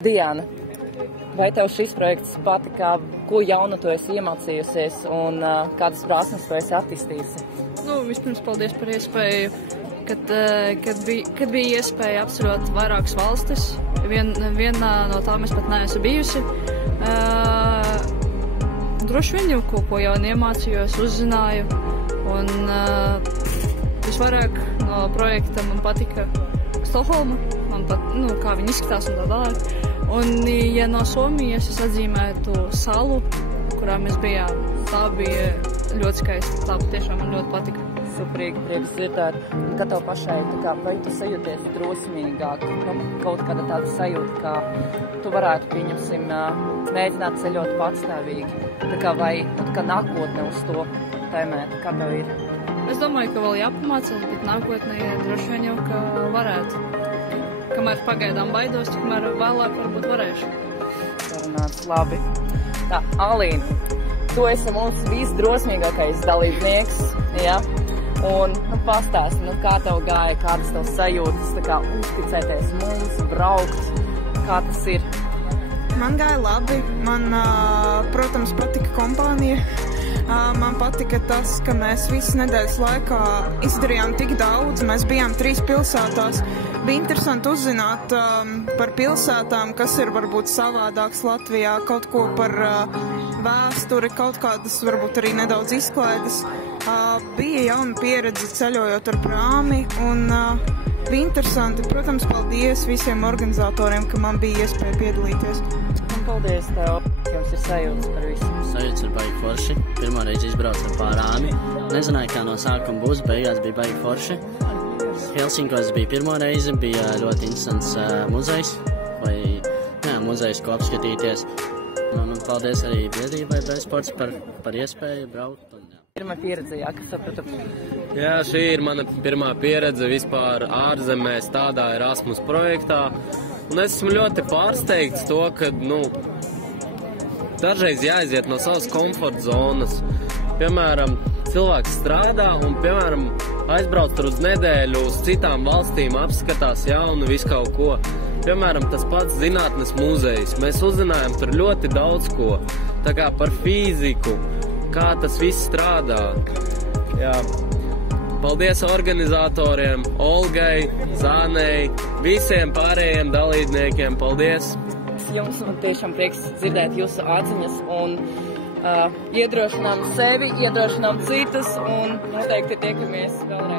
Diana, vai tev šis projekts patika, ko jaunu tu esi iemācījusies un kādas prasmes tu esi attīstījusi? Vispirms paldies par iespēju, kad bija iespēja apceļot vairākas valstis. Vienā no tām es pat neesmu bijusi. Droši vien jau ko jaunu iemācījos, uzzināju. Un visvairāk no projekta man patika Stokholma, kā viņi izskatās un tā tālāk. Un, ja no Somijas es atzīmētu salu, kurā mēs bijām, tā bija ļoti skaista. Tā tiešām man ļoti patika. Superīgi, prieks dzirdēt. Un kā tev pašai, vai tu sajūties drosmīgāk, kaut kāda tāda sajūta, kā tu varētu, pieņemsim, mēģināt ceļot patstāvīgi? Vai nākotne uz to tēmēt? Kā tev ir? Es domāju, ka vēl jāpamācās, bet nākotnē droši vien jau, ka varētu. Kamēr pagaidām baidos, tikmēr vēlāk varbūt varēšu. Sarunāts, labi. Tā, Alīna, tu esi mūsu visdrosmīgākais dalībnieks, ja? Un, pastāsti, kā tev gāja, kādas tev sajūtas, uzticēties mums, braukt, kā tas ir? Man gāja labi. Man, protams, patika kompānija. Man patika tas, ka mēs visas nedēļas laikā izdarījām tik daudz. Mēs bijām 3 pilsētās. Bija interesanti uzzināt par pilsētām, kas ir varbūt savādāks Latvijā, kaut ko par vēsturi, kaut kādas varbūt arī nedaudz izklaides. Bija jauna pieredze ceļojot ar prāmi un bija interesanti. Protams, paldies visiem organizatoriem, ka man bija iespēja piedalīties. Un paldies tev. Jums ir sajūtas par visu? Sajūtas ir baigi forši. Pirmā reize izbraucu ar pārāmi. Nezināju, kā no sākuma būs, beigās bija baigi forši. Helsinkos bija pirmo reizi, bija ļoti interesants muzejs, muzejs, ko apskatīties. Un paldies arī biedrībai B-sports par iespēju braukt. Pirmā pieredze, kas sapratu? Jā, šī ir mana pirmā pieredze vispār ārzemēs tādā Erasmus projektā. Un es esmu ļoti pārsteigts to, ka, dažreiz jāiziet no savas komforta zonas. Piemēram, cilvēks strādā un, piemēram, aizbrauc tur uz nedēļu uz citām valstīm, apskatās jaunu visu kaut ko. Piemēram, tas pats zinātnes muzejs. Mēs uzzinājām tur ļoti daudz ko. Tā kā par fiziku, kā tas viss strādā. Jā. Paldies organizatoriem, Olgai, Zānei, visiem pārējiem dalībniekiem. Paldies! Jums man tiešām prieks dzirdēt jūsu atziņas un iedrošinām sevi, iedrošinām citus un noteikti tiekamies vēlreiz.